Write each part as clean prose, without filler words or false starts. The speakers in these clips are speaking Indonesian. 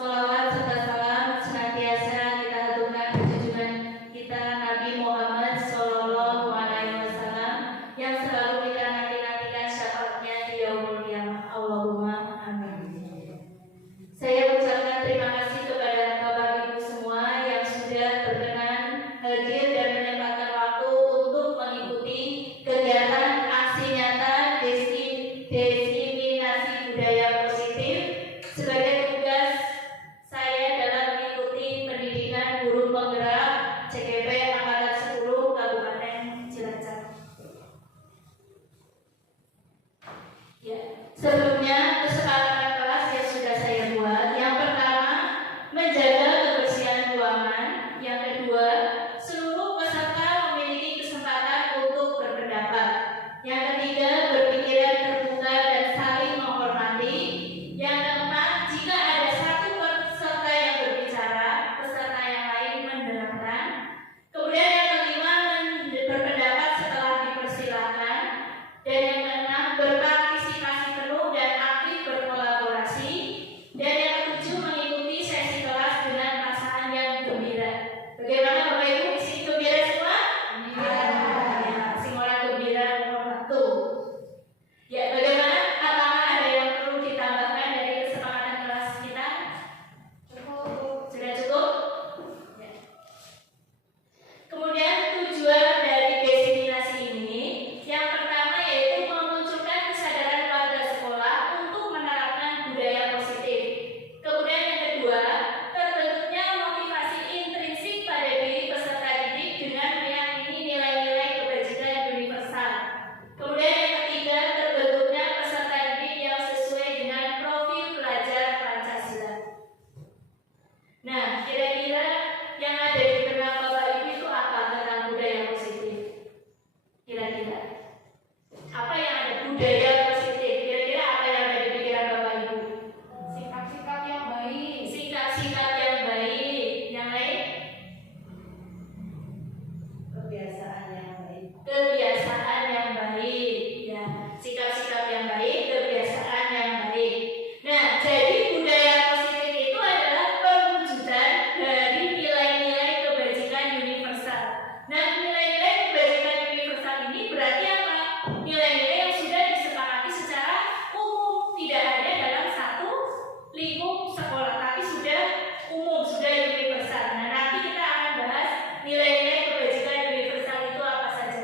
Sholawat serta salam senantiasa kita haturkan junjungan kita Nabi Muhammad Sallallahu Alaihi Wasallam yang selalu kita nanti-nantikan syafaatnya di yaumul qiyamah. Allahumma amin. Saya ucapkan terima kasih kepada Bapak Ibu semua yang sudah berkenan hadir dan menyempatkan waktu untuk mengikuti kegiatan aksi nyata diseminasi budaya positif sebagai tugas saya dalam mengikuti pendidikan guru penggerak CGP Angkatan 10 Kabupaten Cilacap. Ya, sebelumnya kesepakatan kelas yang sudah saya buat. Yang pertama, menjaga kebersihan ruangan. Yang kedua, seluruh peserta memiliki kesempatan untuk berpendapat. Yang ketiga, berpikiran terbuka dan saling menghormati. Yang keempat, jika ada satu peserta yang berbicara, peserta yang lain mendengarkan. Kemudian yang kelima, berpendapat setelah dipersilakan. Dan yang keenam, berpartisipasi penuh dan aktif berkolaborasi. Dan yang ketujuh, mengikuti sesi kelas dengan perasaan yang gembira. Bagaimana Bapak Ibu, isi gembira semua? Ya, sing orang gembira waktu. Ya, bagaimana? Apakah ada yang perlu ditambahkan dari kesepakatan kelas kita? Sudah cukup? Ya. Kemudian tujuan dari diseminasi ini, yang pertama yaitu memunculkan kesadaran warga sekolah untuk menerapkan budaya positif. Kemudian yang kedua, terbentuknya motivasi intrinsik pada diri peserta didik dengan meyakini nilai-nilai kebajikan universal. Kemudian yang ketiga, terbentuknya peserta didik yang sesuai dengan profil pelajar Pancasila. Nah, kira-kira yang ada di benak Bapak Ibu itu apa tentang budaya positif? Kira-kira apa yang ada budaya positif? Kira-kira apa yang ada di pikiran Bapak Ibu? Sikap-sikap yang baik. Sikap-sikap yang baik. Yang lain? Kebiasaan yang baik. Kebiasaan yang baik. Ya, sikap-sikap yang baik, kebiasaan yang baik. Nah, jadi budaya positif itu adalah perwujudan dari nilai-nilai kebajikan universal. Nah, nilai-nilai kebajikan universal ini berarti apa? Nilai-nilai yang sudah disepakati secara umum, tidak hanya dalam satu lingkup sekolah, tapi sudah umum, sudah universal. Nah, nanti kita akan bahas nilai-nilai kebajikan universal itu apa saja.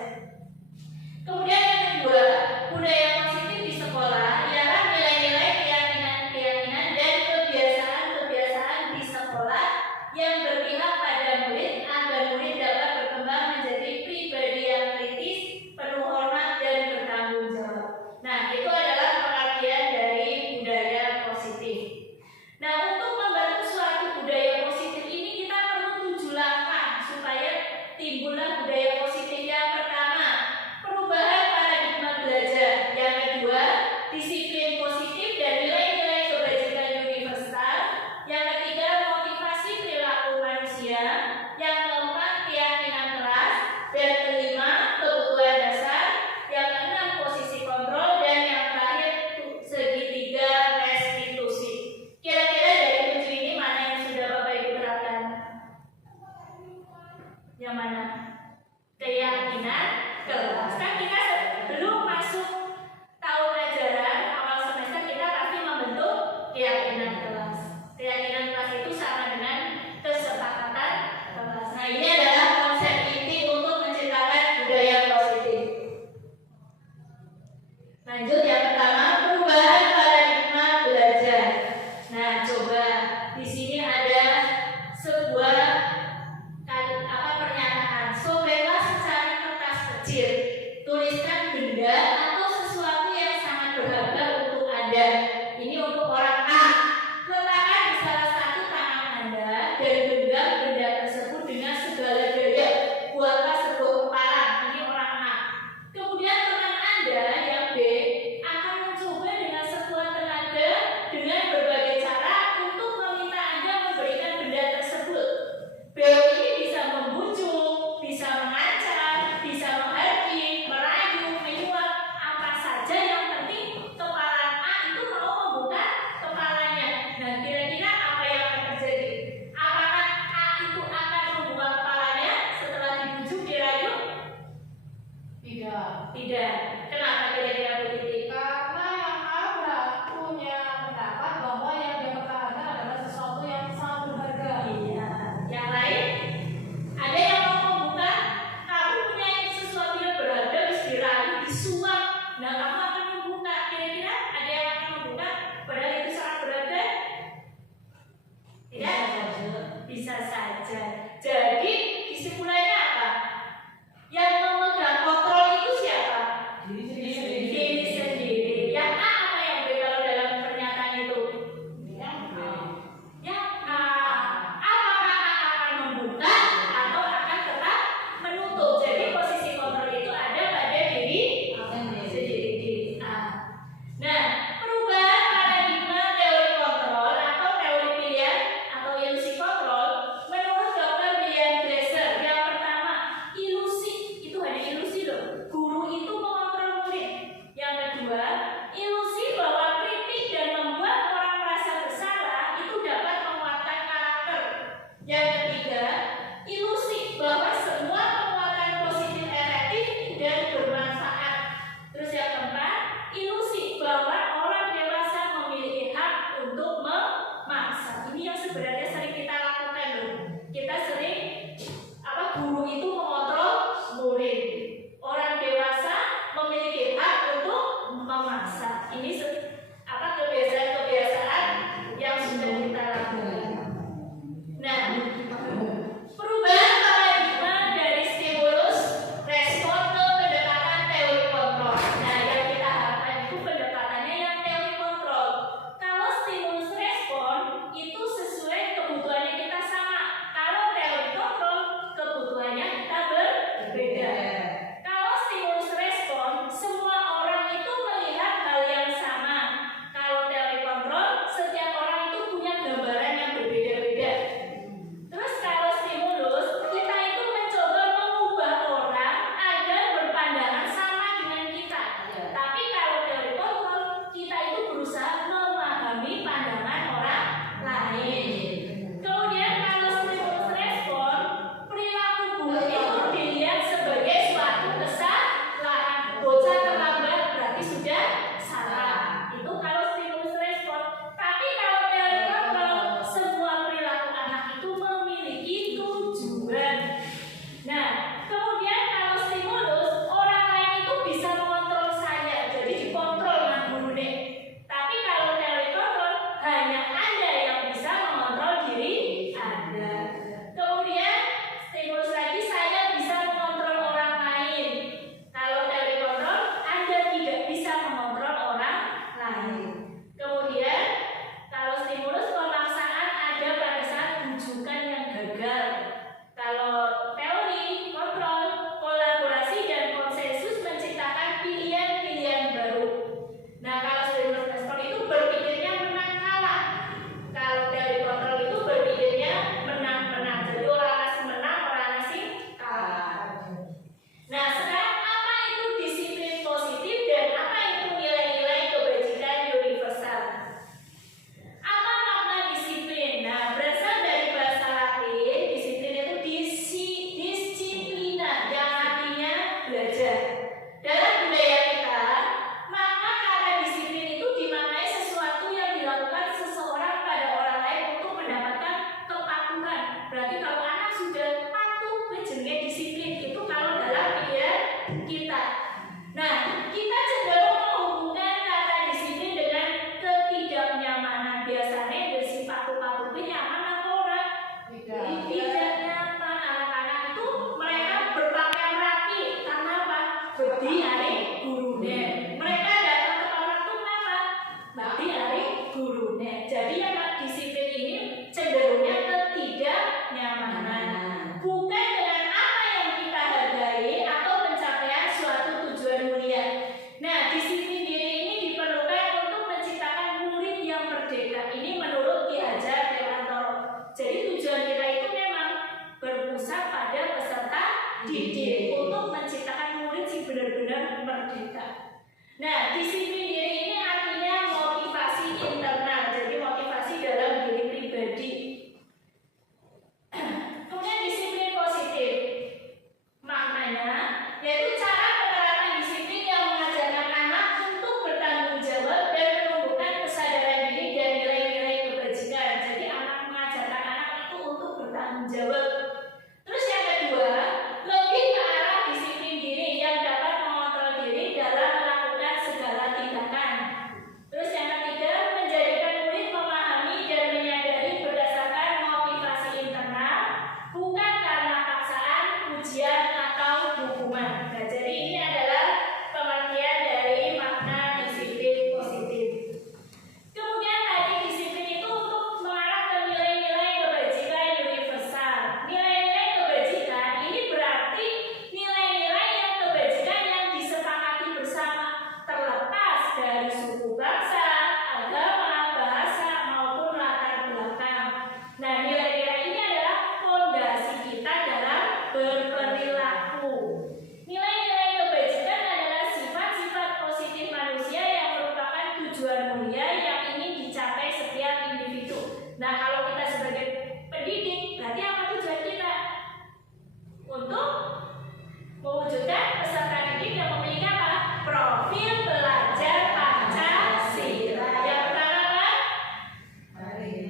Kemudian yang kedua, budaya positif di sekolah ialah nilai-nilai keyakinan dan kebiasaan-kebiasaan di sekolah yang berpihak pada murid agar murid dapat berkembang menjadi pribadi yang kritis, penuh hormat dan bertanggung jawab. Nah, itu adalah pengertian dari budaya positif. Nah, untuk membantu suatu budaya positif ini kita perlu 7 langkah supaya timbullah budaya positif. Yang pertama, perubahan paradigma belajar. Yang kedua, disiplin positif dan nilai-nilai kebajikan universal. Yang ketiga, motivasi perilaku manusia. Yang keempat, keyakinan kelas. Dan kelima, kebutuhan dasar. Yang keenam, posisi kontrol. Dan yang terakhir, segitiga restitusi. Kira-kira dari 7 ini mana yang sudah Bapak Ibu terapkan? Yang mana? Keyakinan kelas. Kan kita belum masuk tahun ajaran, awal semester kita pasti membentuk keyakinan kelas. Keyakinan kelas itu sama dengan kesepakatan kelas. Nah, ini adalah konsep inti untuk menciptakan budaya positif. Lanjut, yang pertama, perubahan paradigma belajar. Nah, coba di sini ada sebuah pernyataan. Sobeklah secari kertas kecil, tuliskan benda atau sesuatu yang sangat berharga untuk Anda. Ini untuk orang A. Letakkan di salah satu tangan Anda dan genggam benda tersebut dengan segala daya. Buatlah sebuah kempalan. Ini orang A. Kemudian teman Anda yang B akan mencoba dengan sekuat tenaga dengan berbagai cara untuk meminta Anda memberikan benda tersebut. dididik untuk menciptakan murid yang benar-benar merdeka. Nah, disiplin diri ini artinya motivasi internal, jadi motivasi dalam diri pribadi. Kemudian disiplin positif, maknanya yaitu cara penerapan disiplin yang mengajarkan anak untuk bertanggung jawab dan menumbuhkan kesadaran diri dan nilai-nilai kebajikan. Jadi mengajarkan anak itu untuk bertanggung jawab. Terus yang kedua, lebih ke arah disiplin diri yang dapat mengontrol diri dalam melakukan segala tindakan. Terus yang ketiga, menjadikan murid memahami dan menyadari berdasarkan motivasi internal, bukan karena paksaan, ujian, atau hukuman. Nah, jadi ini adalah pengertian dari makna disiplin positif. Kemudian tadi disiplin itu untuk mengarah ke nilai-nilai kebajikan universal. Nilai-nilai kebajikan ini berarti nilai-nilai yang kebajikan yang disepakati bersama, terlepas dari suku bangsa, agama, bahasa, maupun latar belakang. Nah, nilai-nilai ini adalah fondasi kita dalam berperilaku. Nilai-nilai kebajikan adalah sifat-sifat positif manusia yang merupakan tujuan mulia yang ingin dicapai setiap individu. Nah, kalau kita sebagai pendidik, berarti apa tujuan kita? Untuk mewujudkan peserta didik yang memiliki apa? Profil belajar Pancasila. Yang pertama apa?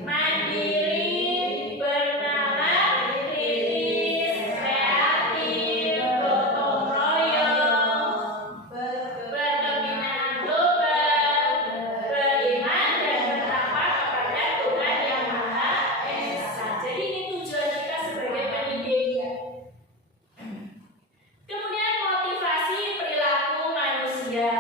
Mandiri, bernalar, kritis, kreatif, gotong royong, berkebinaan global, beriman dan bertakwa kepada Tuhan Yang Maha Esa. Jadi ini tujuan kita sebagai pendidik. Kemudian motivasi perilaku manusia.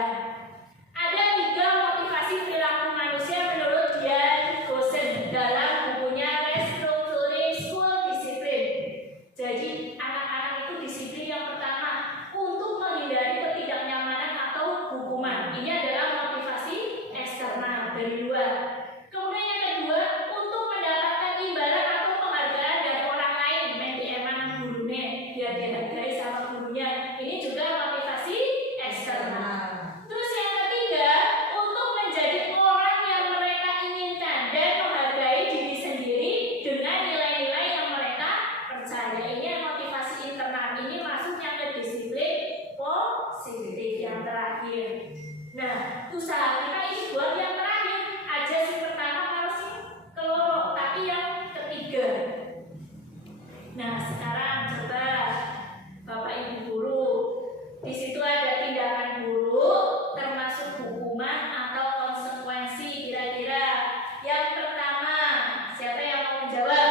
Ada 3 motivasi perilaku manusia menurut Dian Goosen dalam bukunya Restructuring School Discipline. Jadi anak-anak itu disiplin yang pertama untuk menghindari ketidaknyamanan atau hukuman. Ini adalah motivasi eksternal dari luar. Kemudian yang kedua, untuk mendapatkan imbalan atau penghargaan dari orang lain, menti eman gurunya, biar dihargai sama gurunya. Ini juga motivasi eksternal. Terus yang ketiga, untuk menjadi orang yang mereka inginkan dan menghargai diri sendiri dengan nilai-nilai yang mereka percaya. Ini motivasi internal. Ini masuknya ke disiplin positif yang terakhir. Nah, usaha kita ini buat yang terakhir aja sih, pertama kalau sih keloro, tapi yang ketiga. Nah, sekarang coba Bapak Ibu guru, di situ ada tindakan buruk termasuk hukuman atau konsekuensi kira-kira. Yang pertama, siapa yang mau menjawab?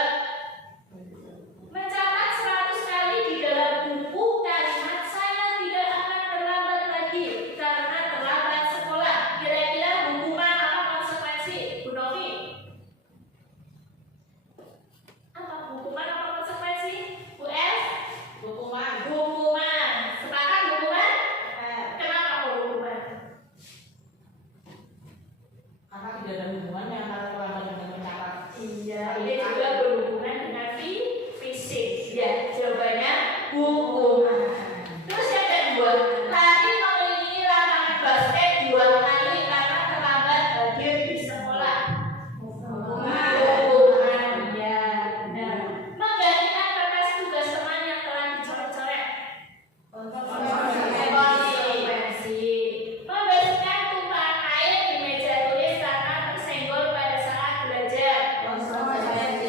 Mencatat 100 kali di dalam buku kalimat "saya tidak akan terlambat lagi karena terlambat sekolah". Kira-kira hukuman apa konsekuensi? Bu Novi? Apa hukuman apa konsekuensi? Bu S? Hukuman. Hukuman. Sepakat hukuman? Kenapa kok hukuman? Karena tidak ada hubungannya antara terlambat dengan mencatat. Iya, ini juga berhubungan dengan fisik. Ya, jawabannya hukuman. Terus yang kedua, lari mengelilingi lapangan basket 2 kali karena terlambat hadir di sekolah. Hukuman, ya. Nah, menggantikan kertas tugas teman yang telah dicoret-coret. Konsekuensi. Membersihkan tumpahan air di meja tulis karena tersenggol pada saat belajar. Konsekuensi.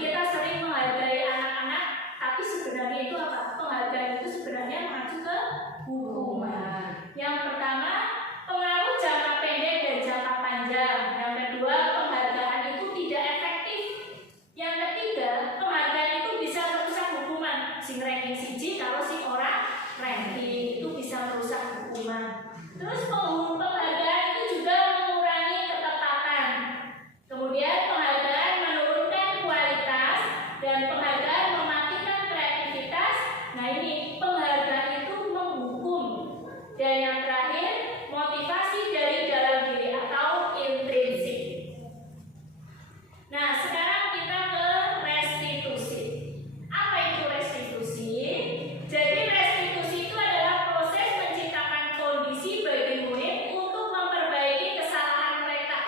kita sering menghargai anak-anak, tapi sebenarnya itu apa? Penghargaan itu sebenarnya mengacu ke hukuman. Yang pertama, pengaruh jangka pendek dan jangka panjang. Yang kedua, penghargaan itu tidak efektif. Yang ketiga, penghargaan itu bisa merusak hukuman. Sing ranking siji kalau si orang ranking itu bisa merusak hukuman. Terus penghargaan itu juga mengurangi ketepatan. Kemudian penghargaan menurunkan kualitas dan penghargaan mematikan kreativitas. Nah ini penghargaan itu menghukum. Dan yang terakhir, motivasi dari dalam diri atau intrinsik. Nah sekarang kita ke restitusi. Apa itu restitusi? Jadi restitusi itu adalah proses menciptakan kondisi bagi murid untuk memperbaiki kesalahan mereka,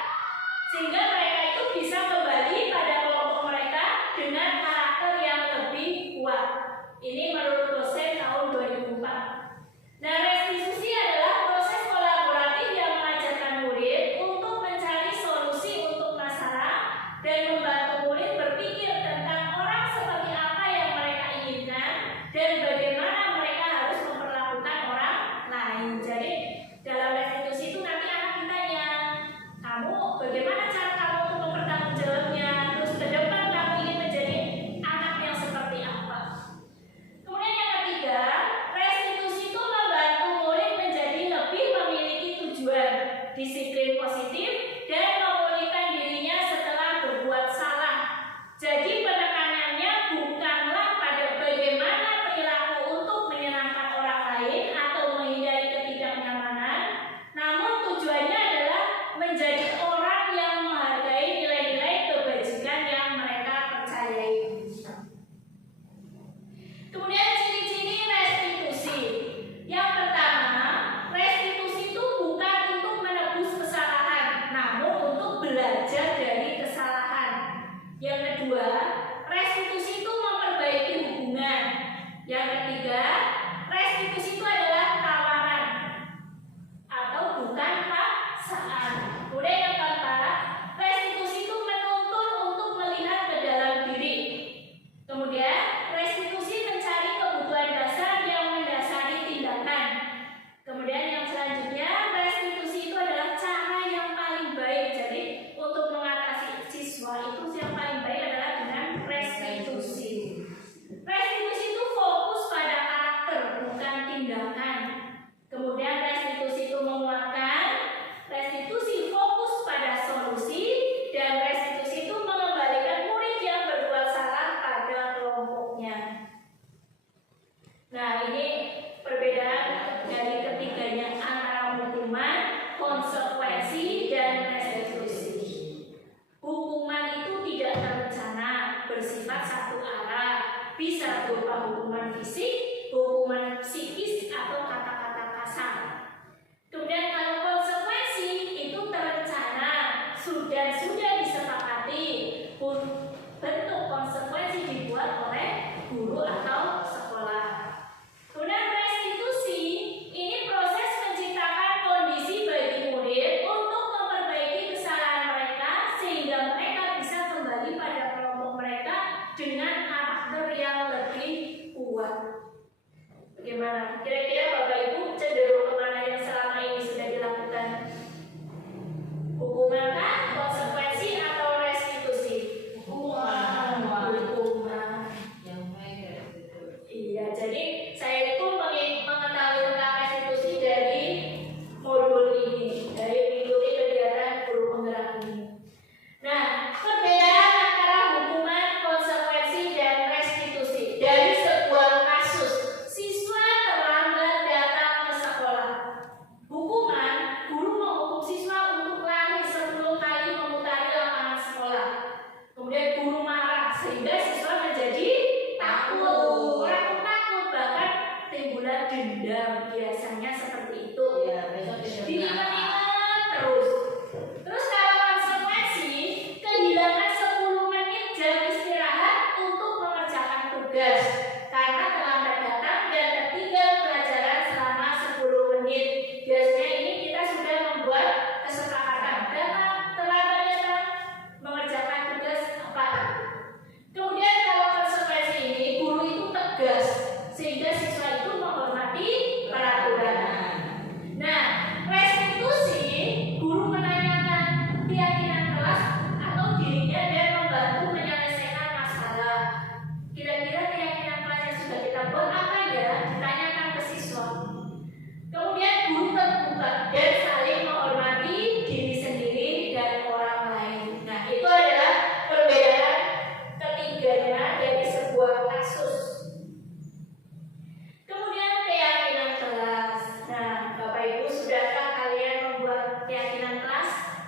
sehingga mereka itu bisa kembali pada kelompok mereka dengan karakter yang lebih kuat. Ini menurut dosen tahun 2004. Nah, restitusi adalah proses kolaboratif yang mengajarkan murid untuk mencari solusi untuk masalah dan membantu murid berpikir tentang orang seperti apa yang mereka inginkan dan bagaimana mereka harus memperlakukan orang lain. Jadi dalam restitusi itu nanti anak ditanya, kamu bagaimana cara kamu untuk mempertanggungjawabnya, terus ke depan kamu ingin menjadi anak yang seperti apa. Kemudian yang ketiga, restitusi itu membantu murid menjadi lebih memiliki tujuan, disiplin positif, dan memulihkan dirinya setelah berbuat salah. Jadi penekanannya bukanlah pada bagaimana perilaku untuk menyenangkan orang lain atau menghindari ketidaknyamanan, namun tujuannya adalah menjadi orang yang menghargai nilai-nilai kebajikan yang mereka percayai. Kemudian ciri-ciri restitusi. Yang pertama, restitusi itu bukan untuk menebus kesalahan, namun untuk belajar dari kesalahan. Yang kedua, restitusi itu memperbaiki hubungan. Yang ketiga, restitusi itu adalah tawaran atau bukan paksaan. Kemudian yang keempat, restitusi itu menuntun untuk melihat ke dalam diri. Kemudian restitusi mencari kebutuhan dasar yang mendasari tindakan. Kemudian yang selanjutnya, restitusi itu adalah cara yang paling baik. Jadi untuk mengatasi siswa itu yang paling baik adalah dengan restitusi. Restitusi itu fokus pada karakter, bukan tindakan. Kemudian restitusi itu menguatkan, restitusi fokus pada solusi, dan restitusi itu mengembalikan murid yang berbuat salah pada kelompoknya. Nah ini perbedaan dari ketiganya antara hukuman, konsekuensi, dan restitusi. Hukuman itu tidak terencana, bersifat satu arah, bisa berupa hukuman fisik, hukuman psikis, atau kata-kata kasar. Kemudian kalau konsekuensi itu terencana, sudah disepakati, bentuk konsekuensi dibuat oleh guru atau sekolah. Kemudian restitusi ini proses menciptakan kondisi bagi murid untuk memperbaiki kesalahan mereka sehingga mereka bisa kembali pada kelompok mereka dengan karakter yang lebih kuat. Bagaimana? Kira-kira Bapak Ibu cenderung kemana yang selama ini sudah dilakukan? Hukuman kah? Konsekuensi atau restitusi? Hukuman. Iya, jadi saya pun mengetahui tentang restitusi dari modul ini, dari mengikuti kegiatan guru penggerak ini. Nah, perbedaan antara hukuman, konsekuensi, dan restitusi dari sebuah kasus siswa terlambat datang ke sekolah. Hukuman, guru menghukum siswa untuk lari 10 kali memutari lapangan sekolah. Kemudian guru marah sehingga siswa menjadi takut, bahkan timbulan dendam, biasanya seperti itu. Diingat-ingat terus. Terus kalau konsekuensi, kehilangan 10 menit jam istirahat untuk mengerjakan tugas karena terlambat datang dan tertinggal pelajaran selama 10 menit. Biasanya ini kita sudah membuat kesepakatan. Terlambat datang mengerjakan tugas apa? Kemudian sebuah kasus. Kemudian keyakinan kelas. Nah, Bapak Ibu, sudahkah kalian membuat keyakinan kelas?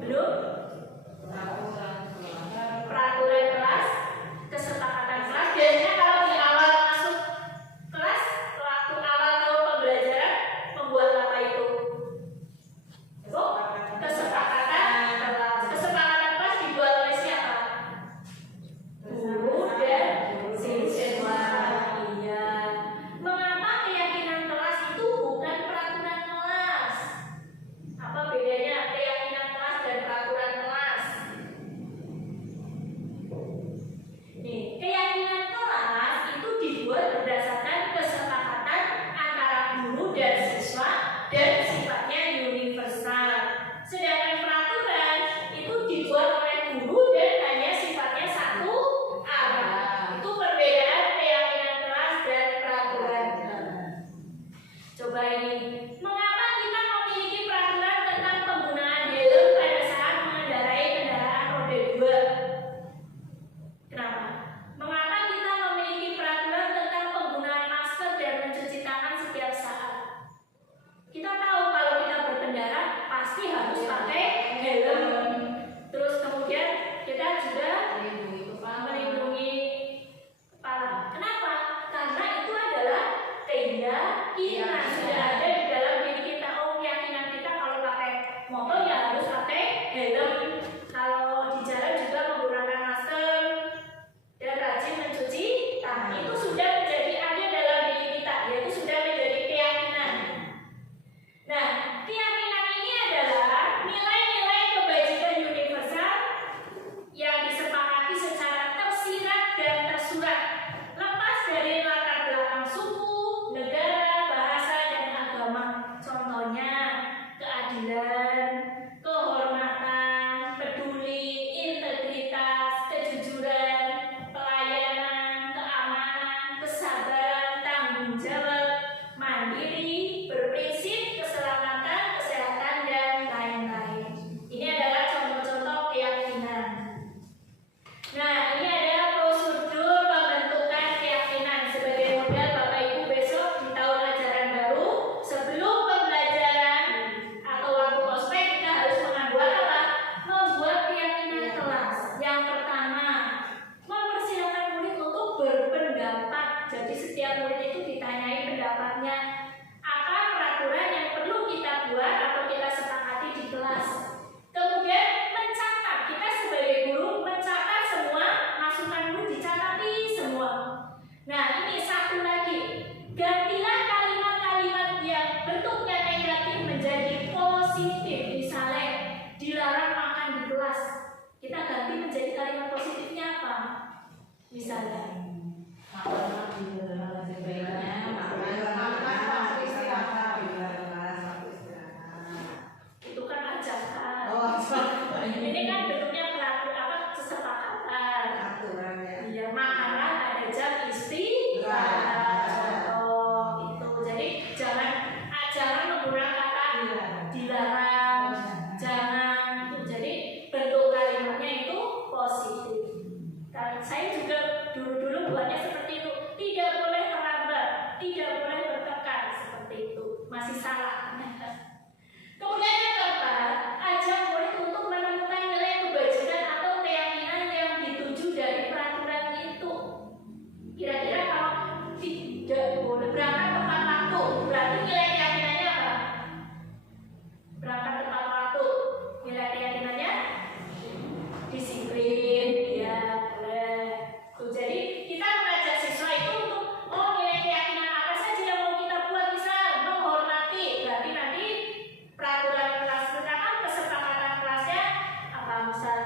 Belum? Peraturan kelas, kesepakatan kelas. Biasanya kalau di awal masuk kelas, waktu awal tahun pembelajaran, membuat apa itu? Bu? Kesepakatan kelas. Kesepakatan kelas dibuat oleh siapa? Guru dan siswa. Iya. Mengapa keyakinan kelas itu bukan peraturan kelas? Apa bedanya keyakinan kelas dan peraturan kelas? Nih, keyakinan kelas itu dibuat berdasarkan kesepakatan antara guru dan siswa dan sifatnya universal. Sedangkan peraturan itu dibuat oleh guru dan hanya sifatnya satu arah. Itu perbedaan keyakinan kelas dan peraturan. Coba ini, mengapa kita memiliki peraturan tentang penggunaan helm pada saat mengendarai kendaraan roda 2? Kenapa? Mengapa kita memiliki peraturan tentang penggunaan masker dan mencuci tangan setiap saat? Kita tahu kalau kita berkendara pasti harus pakai helm. Terus kemudian kita juga melindungi kepala. Kenapa? Karena itu adalah keyakinan, sudah ada di dalam diri kita. Oh, keyakinan kita kalau pakai motor ya harus pakai helm. Kalau di jalan juga menggunakan masker dan rajin mencuci tangan. Itu sudah menjadi ada dalam diri kita, yaitu sudah menjadi keyakinan. Nah, keyakinan ini adalah nilai-nilai kebajikan universal yang disepakati secara tersirat dan tersurat, lepas dari latar belakang suku, negara, bahasa, dan agama. Contohnya, keadilan, kehormatan, peduli, integritas, kejujuran, pelayanan, keamanan, kesabaran, tanggung jawab, mandiri, berprinsip, keselamatan, kesehatan, dan lain-lain. Ini adalah contoh-contoh keyakinan. Nah, ini ada prosedur pembentukan keyakinan sebagai modal Bapak Ibu besok di tahun ajaran baru. Sebelum pembelajaran atau waktu ospek kita harus membuat apa? Membuat keyakinan kelas. Yang pertama, mempersilahkan murid untuk berpendapat. Jadi setiap murid itu ditanyai pendapatnya. Apa peraturan yang perlu kita buat atau kita sepakati di kelas? Kemudian mencatat. Kita sebagai guru mencatat semua masukan murid, dicatati semua. Nah, ini satu lagi. Gantilah kalimat-kalimat yang bentuknya negatif menjadi positif. Misalnya, dilarang makan di kelas. Kita ganti menjadi kalimat positifnya apa? Misalnya, itu kan ajakan. Ini kan bentuknya kesepakatan. Ya, makanlah pada jam istirahat. Contoh itu. Jadi jangan menggunakan kata dilarang. Jangan. Jadi bentuk kalimatnya itu positif. Dan saya juga dulu buatnya seperti itu. Tidak boleh merambat, tidak boleh bertengkar seperti itu. Masih salah. Kemudian yang keempat, ajak murid untuk menemukan nilai kebajikan atau keyakinan yang dituju dari peraturan itu. Kira-kira kalau tidak boleh berangkat tepat waktu, berarti nilai keyakinannya apa? Berangkat tepat waktu, nilai keyakinannya disiplin, ya boleh. Tuh, jadi kita mengajak siswa itu untuk nilai keyakinan apa saja yang mau kita buat, misal menghormati, berarti nanti peraturan kelas pertama kesepakatan kelasnya apa? Misal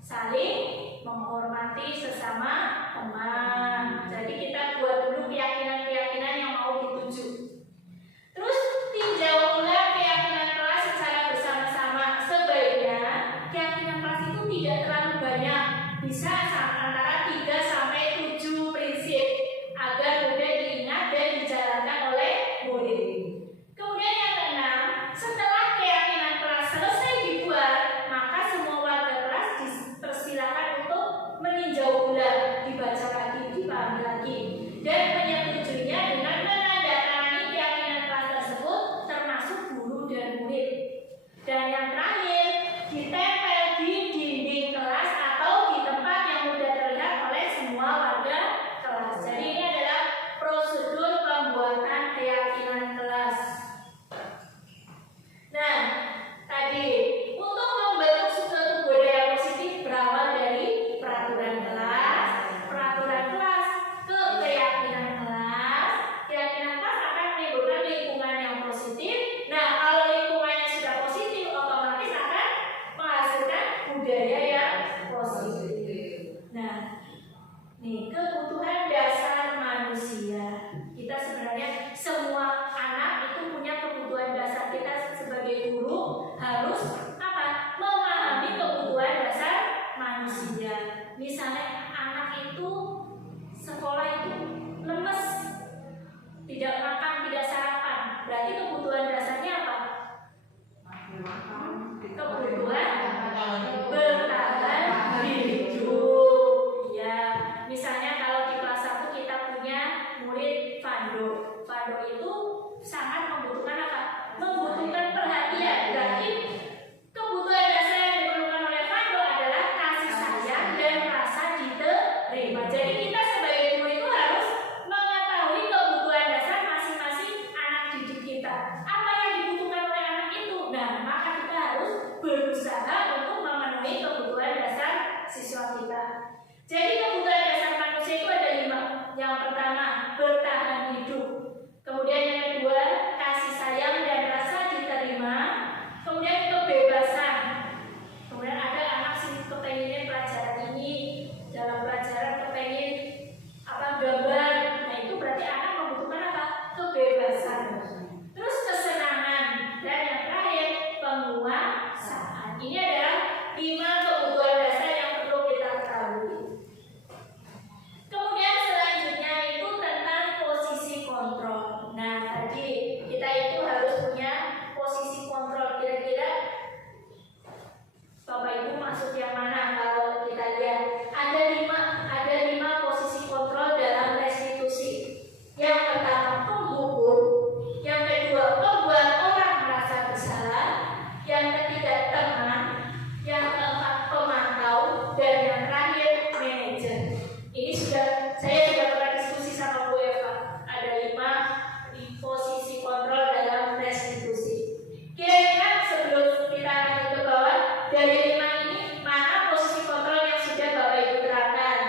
saling menghormati sesama teman. Jadi kita buat dulu keyakinan-keyakinan yang mau dituju. Terus tinjau pula keyakinan kelas secara bersama-sama. Sebaiknya keyakinan kelas itu tidak terlalu banyak, bisa antara 3 sampai 7 prinsip agar mudah diingat dan dijalankan oleh murid. Kemudian yang keenam, setelah keyakinan kelas selesai dibuat, maka semua warga kelas dipersilakan untuk meninjau meninjau ulang, dibaca lagi, dipahami lagi, dan menyetujuinya dengan menandatangani keyakinan kelas tersebut termasuk guru dan murid. Dan yang terakhir, ditempel di dinding kelas atau di tempat yang mudah terlihat oleh semua warga kelas. Jadi ini adalah prosedur pembuatan keyakinan kelas. Nah, tadi untuk membentuk suatu budaya positif berawal dari peraturan kelas ke keyakinan kelas. Keyakinan kelas akan menimbulkan lingkungan yang positif. Nah, kalau lingkungannya sudah positif, otomatis akan menghasilkan budaya yang positif. Nah, nih kebutuhan dasar manusia. Kita sebenarnya semua anak itu punya kebutuhan dasar. Kita sebagai guru harus apa? Memahami kebutuhan dasar manusia. Misalnya anak itu sekolah itu lemes, tidak makan, tidak sarapan. Berarti kebutuhan dasarnya apa? Kebutuhan bertahan hidup. Ya, misalnya kalau di kelas 1 kita punya murid Vando. Vando itu sangat membutuhkan apa? Membutuhkan perhatian. Berarti kebutuhan dasar yang diperlukan oleh Vando adalah kasih sayang dan rasa diterima. Jadi kita sebagai guru itu harus mengetahui kebutuhan dasar masing-masing anak didik kita. Apa yang dibutuhkan oleh anak itu? Nah, maka kita harus berusaha untuk memenuhi kebutuhan dasar siswa kita. Jadi kebutuhan dasar manusia itu ada 5. Yang pertama, bertahan hidup. Kemudian yang kedua, kasih sayang dan rasa diterima. Kemudian kebebasan. Kemudian ada anak sih kepengen pelajaran ini, dalam pelajaran kepengen gambar. Nah, itu berarti anak membutuhkan apa? Kebebasan. Terus kesenangan, dan yang terakhir penguasaan. Ini adalah 5 kebutuhan dasar yang perlu kita ketahui. Kemudian selanjutnya itu tentang posisi kontrol. Nah, tadi kita itu harus punya posisi kontrol. Kira-kira Bapak Ibu masuk yang mana? Kalau kita lihat ada 5 posisi kontrol dalam restitusi. Yang pertama penghukum, yang kedua membuat orang merasa bersalah, yang ketiga teman, yang keempat pemantau, dan yang terakhir manajer. Ini saya sudah pernah diskusi sama Bu Eva. Ada 5 posisi kontrol dalam restitusi. Kira-kira sebelum kita lanjut ke bawah, dari 5 ini mana posisi kontrol yang sudah Bapak Ibu terapkan?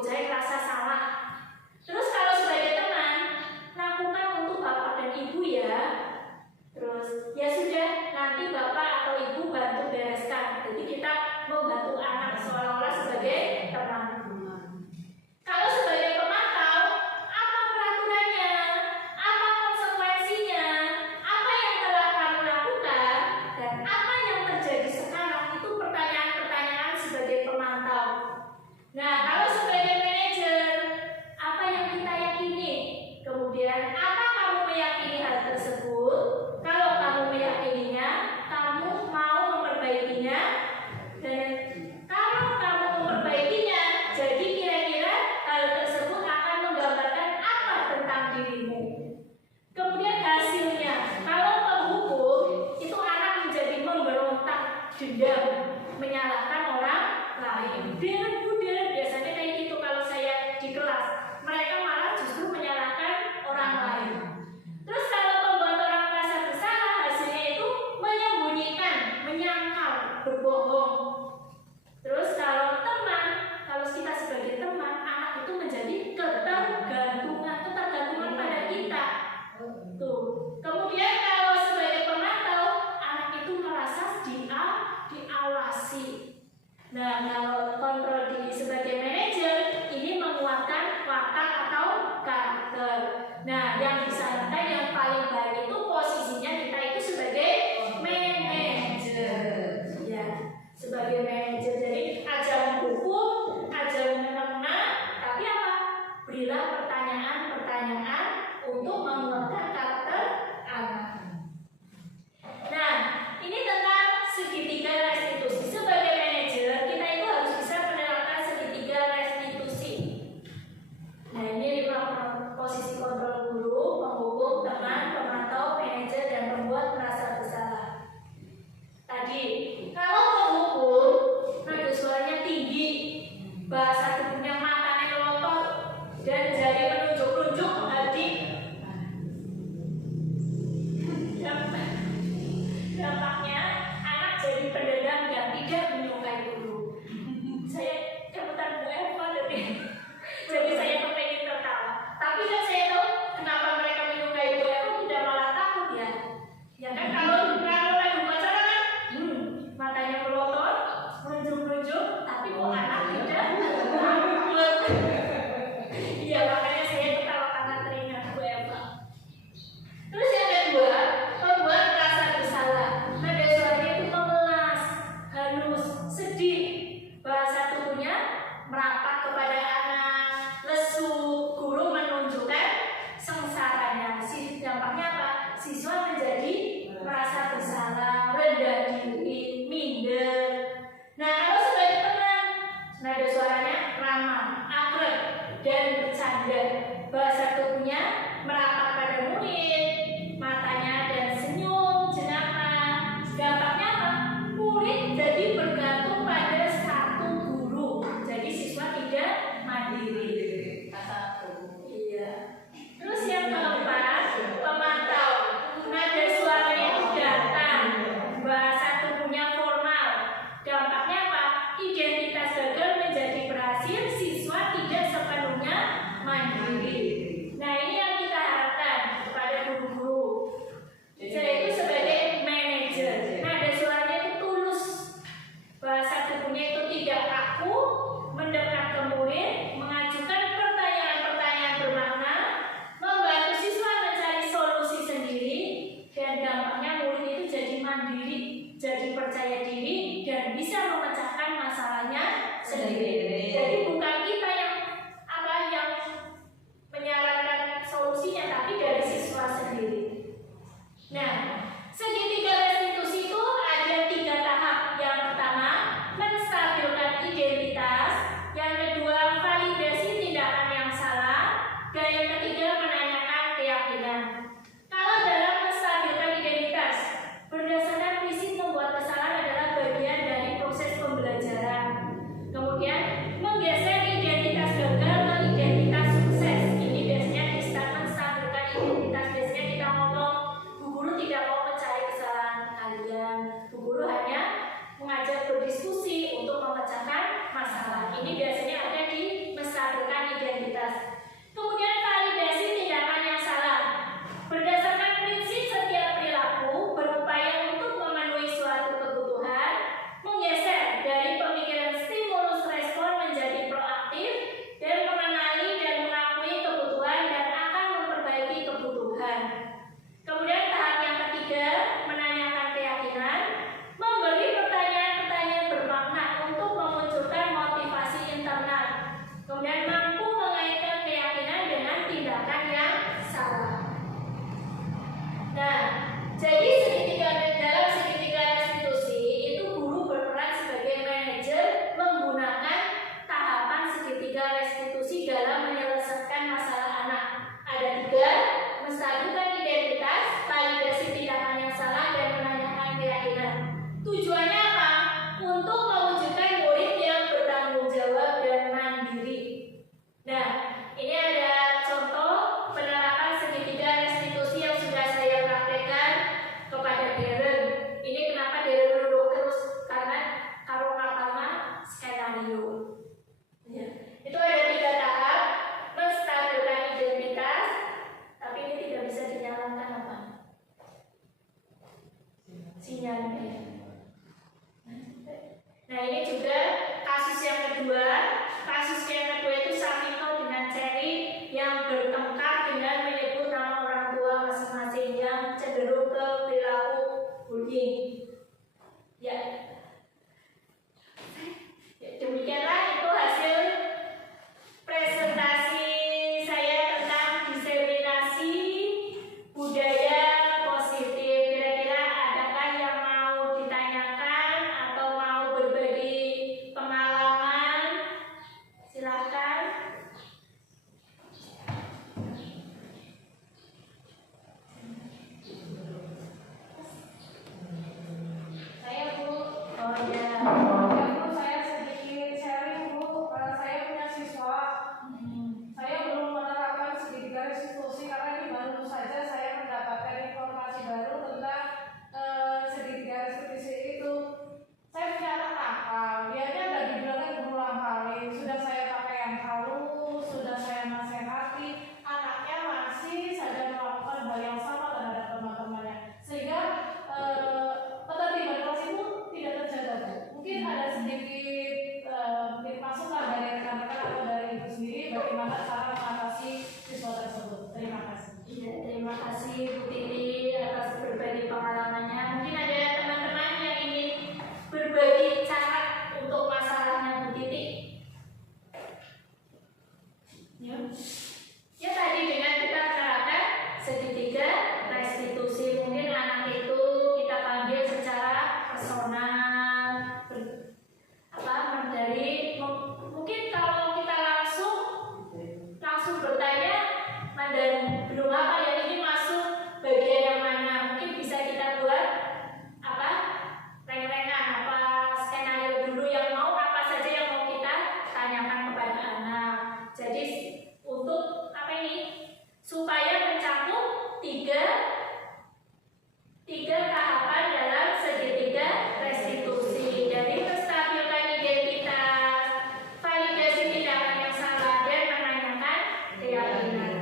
bocah yang rasa salah. Terus kalau sebagai teman, lakukan untuk bapak dan ibu ya. Terus ya sudah, nanti bapak atau ibu bantu bereskan. Jadi kita membantu anak seolah-olah sebagai teman. Kalau sebagai pemantau, apa peraturannya? Apa konsekuensinya? Apa yang telah kamu lakukan? Dan apa yang terjadi sekarang? Itu pertanyaan-pertanyaan sebagai pemantau. Nah, kalau sebagai manajer, apa yang kita yakini? Kemudian, apa kamu meyakini hal tersebut? Kalau kamu meyakininya, kamu mau memperbaikinya. Dan kalau kamu memperbaikinya, jadi kira-kira hal tersebut akan menggambarkan apa tentang dirimu. Kemudian hasilnya, kalau penghukum, itu anak menjadi memberontak, dendam, menyalahkan orang lain. Biasanya kayak gitu kalau saya di kelas. Mereka malah justru menyalahkan orang lain. Terus kalau membuat orang merasa bersalah, hasilnya itu menyembunyikan, menyangkal, berbohong. Terus kalau teman, kalau kita sebagai teman, anak itu menjadi ketergantungan pada kita. Tuh. Kemudian kalau sebagai pemantau, anak itu merasa diawasi. Nah, kalau kontrol diri sebagai manajer, ini menguatkan watak atau karakter. Nah, yang disarankan yang paling baik itu posisinya kita itu sebagai manajer. Ya, sebagai manajer. Jadi ajar menghukum, ajar mengena, tapi apa? Berilah pertanyaan-pertanyaan untuk menguatkan karakter anak. Nah, ini tentang segitiga restitusi. Sebagai manajer, kita itu harus bisa menerapkan segitiga restitusi. Nah, ini 5 posisi kontrol guru, penghukum, teman, pemantau, manajer, dan pembuat merasa bersalah. Tadi, kalau penghukum, nada suaranya tinggi, bahasa tubuhnya matanya melotot, dan jari menunjuk-nunjuk menghadap. Dampaknya anak jadi pendendam dan tidak menyukai guru. Saya cabutan Bu Eva jadi saya kepengen tertawa. Tapi kan saya tahu kenapa mereka menyukai Bu Eva, tidak malah takut ya. Ya kan kalau lagi pacaran kan, matanya melotot, menunjuk-nunjuk, tapi kok anak tidak takut. Iya, makanya saya ketawa karena teringat Bu Eva. Terus yang kedua, membuat rasa bersalah. Nada suaranya itu memelas, halus, sedih. Bahasa tubuhnya merapat kepada anak, lesu. Guru menunjukkan sengsaranya. Dampaknya apa? Siswa menjadi merasa bersalah, rendah diri, minder. Nah, kalau sebagai teman, nada suaranya ramah, akrab, dan bercanda. Bahasa tubuhnya merapat pada murid, matanya dan senyum, jenaka. Dampaknya apa? Murid jadi bergantung pada satu guru. Jadi siswa tidak mandiri. Iya. Terus yang keempat, pemantau. Nada suaranya itu datar, bahasa tubuhnya formal. Dampaknya apa? Identitas gagal menjadi berhasil, siswa tidak sepenuhnya mandiri. Nah, ini yang kita harapkan kepada guru-guru. Saya itu sebagai manajer. Nada suaranya itu tulus, bahasa tubuhnya itu tidak kaku, mendekat ke murid, mengajukan pertanyaan-pertanyaan bermakna, membantu siswa mencari solusi sendiri, dan dampaknya murid itu jadi mandiri, jadi percaya diri, dan bisa memecahkan masalahnya sendiri. Jadi bukan kita yang menyarankan solusinya, tapi dari siswa sendiri. Nah, segitiga restitusi itu ada 3 tahap. Yang pertama, menstabilkan identitas. Yang kedua, validasi tindakan yang salah. Dan yang ketiga, menanyakan keyakinan. Kalau dalam menstabilkan identitas, berdasarkan prinsip membuat kesalahan adalah bagian dari proses pembelajaran. Kemudian, menggeser identitas gagal ke identitas sukses. Ini biasanya di start menstabilkan identitas. Biasanya kita ngomong, Bu Guru tidak mau mencari kesalahan kalian. Bu Guru hanya mengajak berdiskusi untuk memecahkan masalah. Ini biasanya ada di menstabilkan menstabilkan identitas. Kemudian validasi tindakan yang salah. Berdasarkan prinsip setiap perilaku berupaya untuk memenuhi suatu kebutuhan, menggeser dari pemikiran stimulus respon menjadi proaktif dan mengenali dan mengakui kebutuhan dan akan memperbaiki kebutuhan. Kemudian tahap yang ketiga, menanyakan keyakinan, memberi pertanyaan-pertanyaan bermakna untuk memunculkan motivasi internal. Kemudian mampu mengaitkan keyakinan dengan tindakan yang salah. Nah, jadi dalam segitiga restitusi itu guru berperan sebagai manajer menggunakan tahapan segitiga restitusi dalam menyelesaikan masalah anak. Ada 3, menstabilkan identitas, validasi tindakan yang salah, dan menanyakan keyakinan. Tujuannya apa? Untuk mewujudkan murid yang bertanggung jawab dan mandiri. Nah, ini ada contoh penerapan segitiga restitusi yang sudah saya praktekkan kepada Darren. Ini kenapa Darren duduk terus? Karena kalau ngapalnya skenario. Ya. Itu ada 3 tahap, menstabilkan identitas, tapi ini tidak bisa dinyalakan apa? Sinyalnya. Nah, ini juga kasus yang kedua. Kasus yang kedua itu Samito dengan Cherry yang bertengkar dengan menyebut nama orang tua masing-masing yang cenderung ke perilaku bullying. Ya. Demikianlah itu hasil presentasi saya tentang diseminasi budaya positif. Kira-kira adakah yang mau ditanyakan atau mau berbagi pengalaman? Silakan. Saya Bu, Oh ya. Bu, saya sedikit sharing Bu. Saya punya siswa. Saya belum menerapkan segitiga restitusi karena ini baru saja saya mendapatkan informasi baru tentang segitiga restitusi itu. Saya punya anak nakal, dianya udah dibilangnya berulang kali, sudah saya pakai yang halus, sudah saya nasihati, anaknya masih saja melakukan hal yang sama terhadap teman-temannya, sehingga ketertiban kelas itu tidak terjaga Bu. Mungkin ada sedikit masukan dari rekan-rekan atau dari Ibu sendiri bagaimana cara mengatasi siswa tersebut. Terima kasih. Iya, terima kasih Bu Titi atas berbagi pengalamannya. Mungkin ada teman-teman yang ingin berbagi cara untuk masalahnya Bu Titi. Ya. Ya, tadi dengan kita menerapkan segitiga restitusi, mungkin anak itu kita panggil secara personal, mungkin kalau kita langsung bertanya dan belum apa ya ini masuk bagian yang mana, mungkin bisa kita buat reng-rengan skenario dulu yang mau apa saja yang mau kita tanyakan kepada anak. Jadi untuk supaya mencakup tiga tahapan dalam segitiga restitusi, dari menstabilkan identitas, validasi tindakan yang salah, dan menanyakan keyakinan.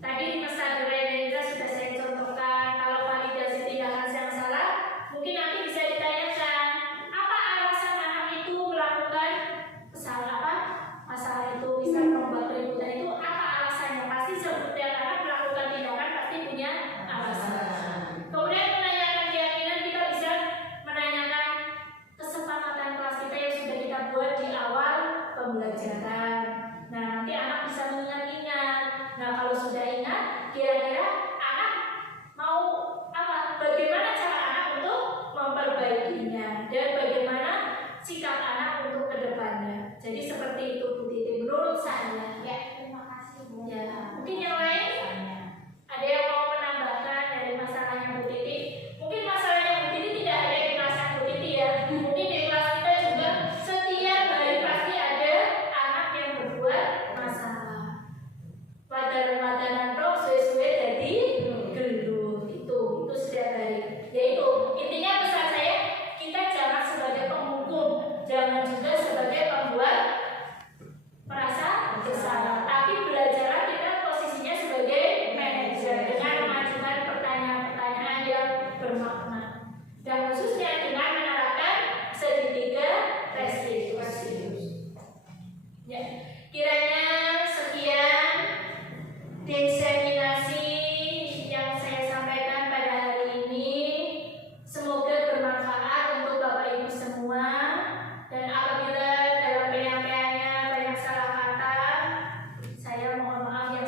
Tadi menstabilkan identitas sudah saya contohkan. Kalau validasi tindakan yang salah, mungkin nanti bisa ditanyakan apa alasan anak itu melakukan masalah itu, bisa membuat keributan itu, apa alasannya? Pasti setiap anak melakukan tindakan pasti punya alasan. Kemudian menanyakan keyakinan, kita bisa menanyakan kesepakatan kelas kita yang sudah kita buat di awal pembelajaran. Nah, nanti anak bisa mengingat-ingat. Nah, kalau sudah ingat, kira-kira anak mau apa? Bagaimana cara anak untuk memperbaikinya dan bagaimana sikap anak untuk kedepannya. Jadi seperti itu Bu Titi menurut saya. Ya, terima kasih Bu. Ya, mungkin yang lain ada yang mau menambahkan dari masalahnya Bu Titi? Mungkin masalahnya Bu Titi tidak ada di kelasnya Bu Titi ya. Mungkin di kelas kita juga setiap hari pasti ada anak yang Ya, kiranya sekian diseminasi yang saya sampaikan pada hari ini. Semoga bermanfaat untuk Bapak Ibu semua. Dan apabila dalam penyampaiannya banyak salah kata, saya mohon maaf yang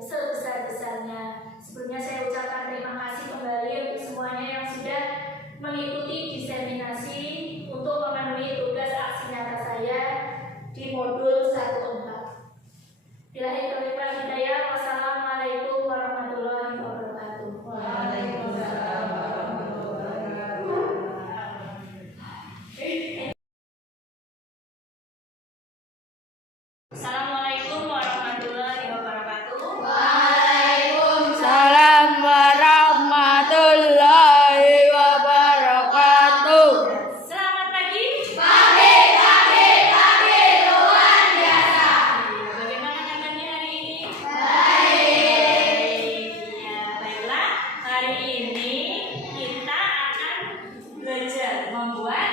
sebesar-besarnya. Sebelumnya saya ucapkan terima kasih kembali untuk semuanya yang sudah mengikuti diseminasi untuk memenuhi tugas aksi nyata saya di modul 1.4. Billahi taufiq wal hidayah. Wassalamualaikum warahmatullahi wabarakatuh. Waalaikumsalam warahmatullahi wabarakatuh. Assalamualaikum warahmatullahi wabarakatuh. Waalaikumsalam warahmatullahi wabarakatuh. Selamat pagi. Luar biasa. Bagaimana kabarnya hari ini? Baik. Ya, baiklah. Hari ini kita akan belajar membuat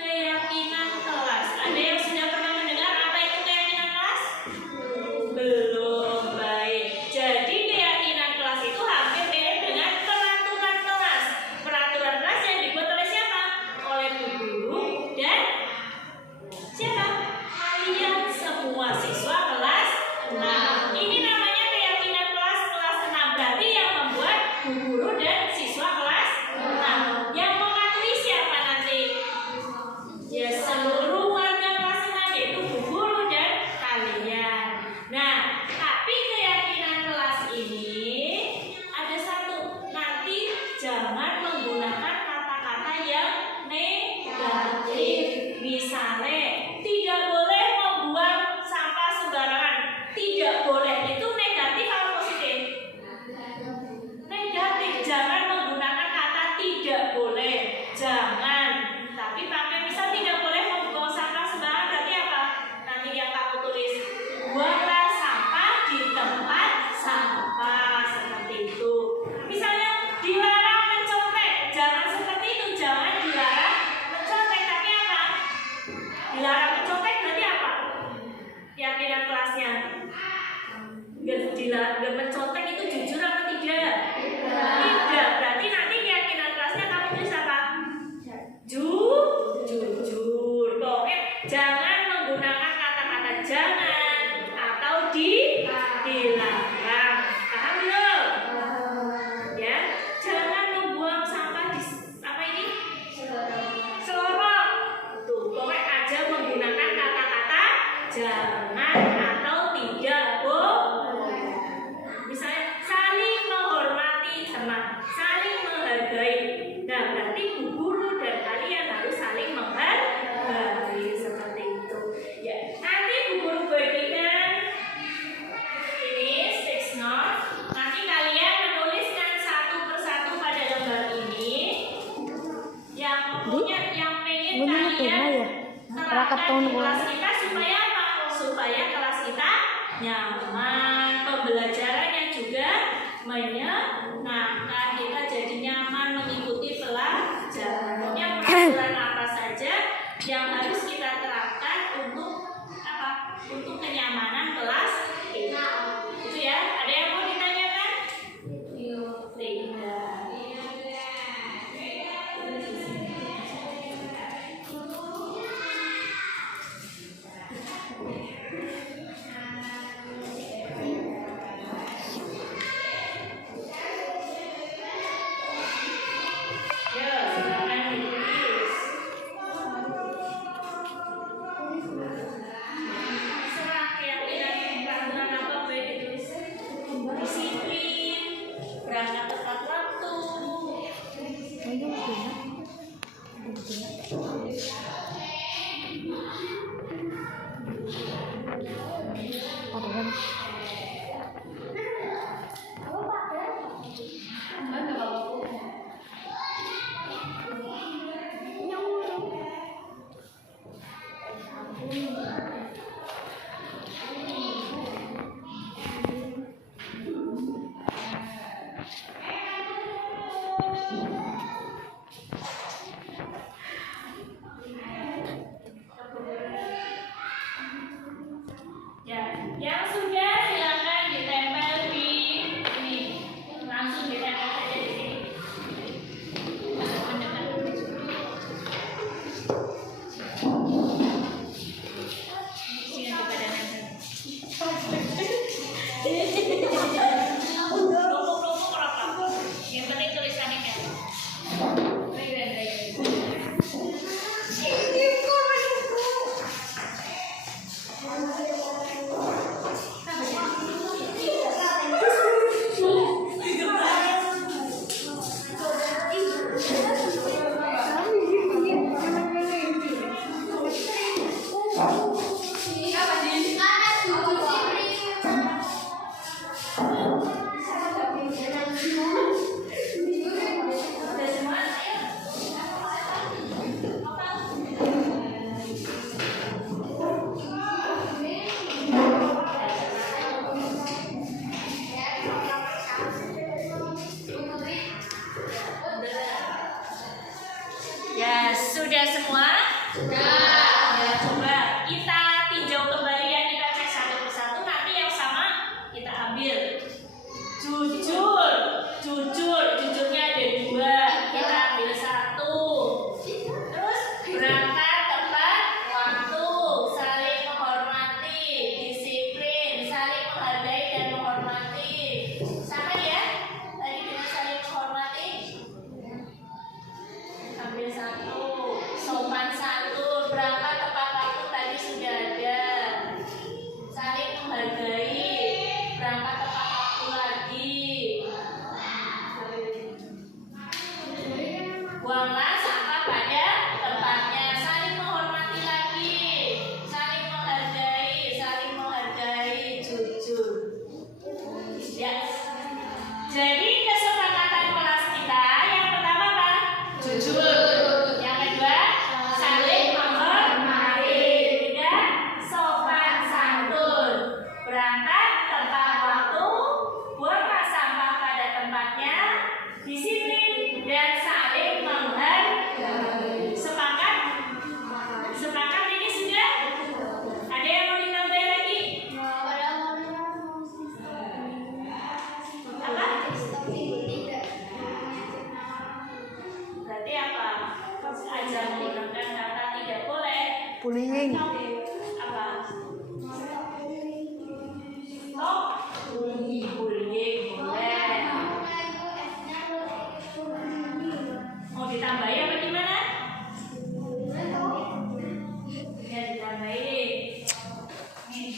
keyakinan kelas. Ada yang sudah pernah mendengar apa itu keyakinan kelas? Belum. Baik. Jadi keyakinan kelas itu hampir mirip dengan peraturan kelas. Peraturan kelas yang dibuat oleh siapa? Oleh Bu Guru dan siapa? Kalian semua siswa kelas 6. Ini namanya keyakinan kelas 6. Berarti yang membuat Bu Guru dan siswa kelas 6. Yang mematuhi siapa nanti? Ya, seluruh warga kelas 6, yaitu Bu Guru dan kalian. Nah, tapi keyakinan kelas ini ada satu. Nanti jangan menggunakan kata-kata yang negatif. Misalnya, tidak boleh membuang sampah sembarangan. Tidak boleh. Itu negatif atau positif? Negatif. Jangan menggunakan kata tidak boleh. Jangan. Tapi pakai misal tidak boleh membuang sampah sembarangan. Berarti apa? Nanti yang kamu tulis, buanglah sampah di tempat sampah. Seperti itu. Misalnya dilarang mencontek. Jangan seperti itu. Jangan dilarang mencontek. Tapi apa? Dilarang mencontek berarti apa? Keyakinan kelasnya. Dilarang mencontek itu jujur apa tidak? Tidak. Berarti nanti keyakinan kelasnya kamu tulis apa? Jujur. Pokoknya jangan menggunakan kata-kata jangan atau dilarang. Paham belum? Ya, jangan membuang sampah di apa ini? Selorong. Tuh, pokoknya aja menggunakan kata-kata jangan atau tidak boleh. Misalnya saling menghormati teman, saling menghargai. Nah, berarti Bu Guru dan kalian harus saling menghargai seperti itu. Ya, nanti Bu Guru bagikan ini 6 note. Nanti kalian menuliskan satu persatu pada lembar ini. Yang punya, yang pengen kalian terapkan di kelas kita supaya apa? Supaya kelas kita nyaman, pembelajarannya juga menyenangkan, kita jadi nyaman mengikuti pelajaran. Pokoknya peraturan apa saja yang harus kita terapkan untuk apa? Untuk kenyamanan kelas kita. Itu ya. Ada yang mau ditanyakan? Tidak. Ya, silakan ditulis.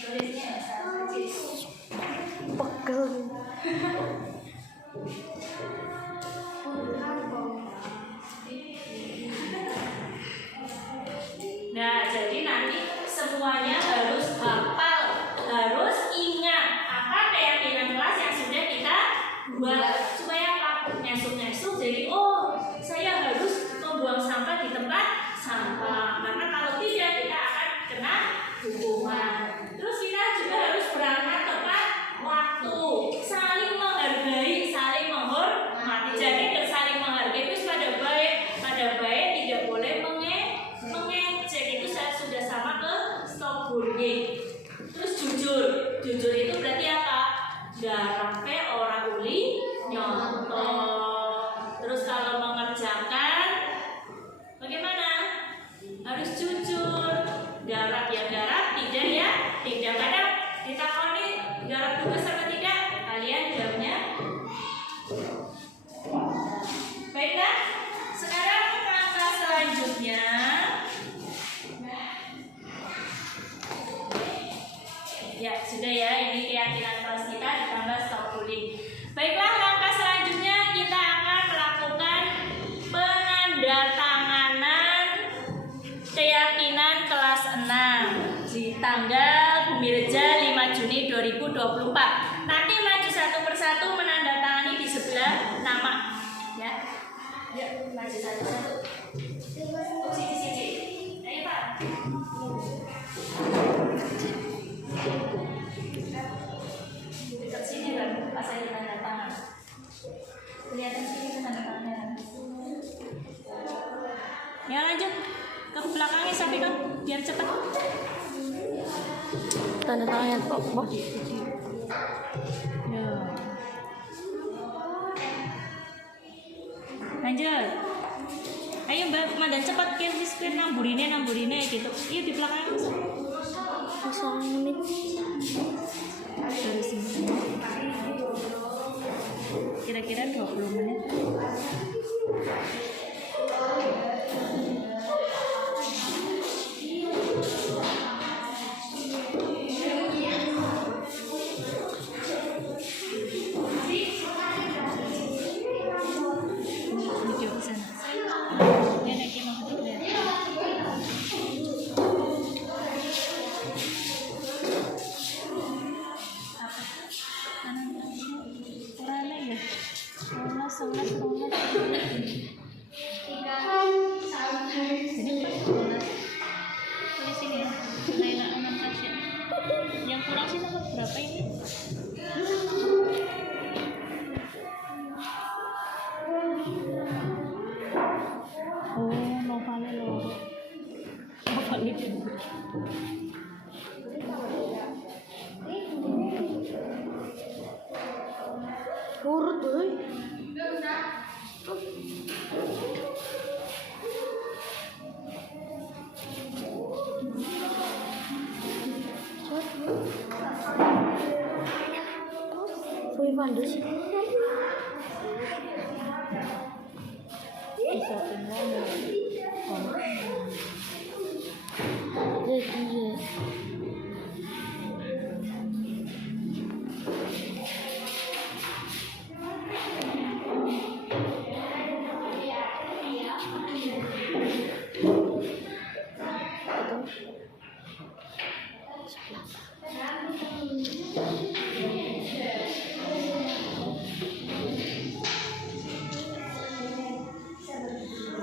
tulisnya persis. Pegel. Nah, jadi nanti semuanya harus hafal, harus ingat apa keyakinan kelas yang sudah kita buat supaya apa? Nyesuk-nyesuk. Jadi saya harus membuang sampah di tempat sampah karena kalau tidak kita akan kena hukuman. Terus kita juga harus berangkat tepat waktu, saling menghargai, saling menghormati. Jadi saling menghargai itu pada baik tidak boleh mengejek. Itu saya sudah sama ke stop bullying. Terus jujur itu berarti apa? Garapnya orang uli nyontoh. Terus kalau mengerjakan bagaimana? Harus jujur. Garap ya garap, tidak ya tidak. Kadang ditakoni garap tugas apa tidak? Kalian jawabnya. Baiklah, sekarang langkah selanjutnya. Ya, sudah ya, ini keyakinan kelas kita ditambah stop bullying. Baiklah, langkah selanjutnya kita akan melakukan penandatanganan keyakinan kelas 6 di tanggal Bumi Reja 5 Juni 2024. Nanti maju satu persatu menandatangani di sebelah nama. Ya, yuk maju satu-satu. Untuk sini. Ayo Pak. Dekat sini kan, pas saya tanda tangan. Kelihatan sini tanda tangannya. Ya lanjut ke belakangnya sampai kan biar cepat. Tanda tangan kok. Ya. Lanjut. Ayo Mbak Komandan cepat kir namburine gitu. Iya di belakangnya. 0 menit. Dari sini. Kira-kira 20 menit. Video ke sana. Dia naikin nomor ya. Yang kurang sih nomor berapa ini? Novale loro. Novale dulu. Urut euy. Woi mandus. Bisa ngomong. Iya.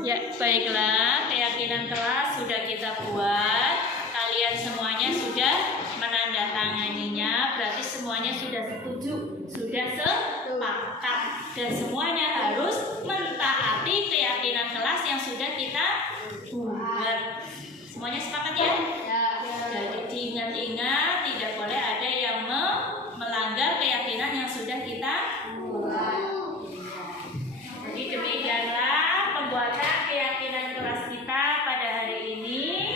Ya, baiklah, keyakinan kelas sudah kita buat. Kalian semuanya sudah menandatanganinya, berarti semuanya sudah setuju, sudah sepakat, dan semuanya harus mentaati keyakinan kelas yang sudah kita buat. Semuanya sepakat ya? Jadi diingat-ingat, tidak boleh ada yang melanggar keyakinan yang sudah kita buat. Jadi demikianlah pembuatan keyakinan kelas kita pada hari ini.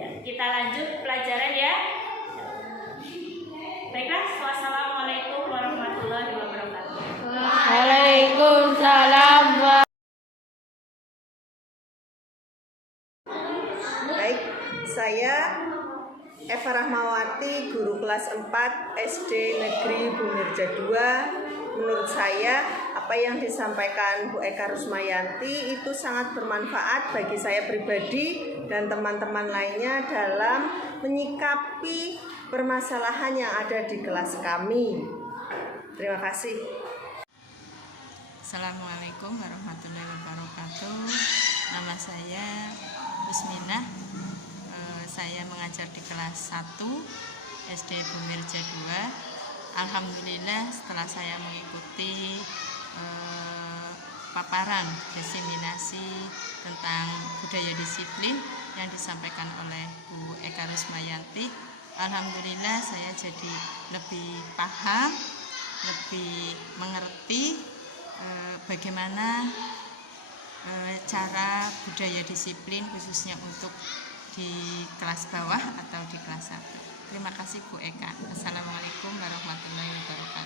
Ya, kita lanjut pelajaran ya. Baiklah, wassalamualaikum warahmatullahi wabarakatuh. Waalaikumsalam. Baik, saya Eva Rahmawati, guru kelas 4 SD Negeri Bumirja 2. Menurut saya apa yang disampaikan Bu Eka Rusmayanti itu sangat bermanfaat bagi saya pribadi dan teman-teman lainnya dalam menyikapi permasalahan yang ada di kelas kami. Terima kasih. Assalamualaikum warahmatullahi wabarakatuh. Nama saya Usminah. Saya mengajar di kelas 1 SD Bumirja 2. Alhamdulillah setelah saya mengikuti paparan diseminasi tentang budaya disiplin yang disampaikan oleh Bu Eka Rusmayanti, alhamdulillah saya jadi lebih paham, lebih mengerti bagaimana cara budaya disiplin khususnya untuk di kelas bawah atau di kelas 1. Terima kasih Bu Eka. Assalamualaikum warahmatullahi wabarakatuh.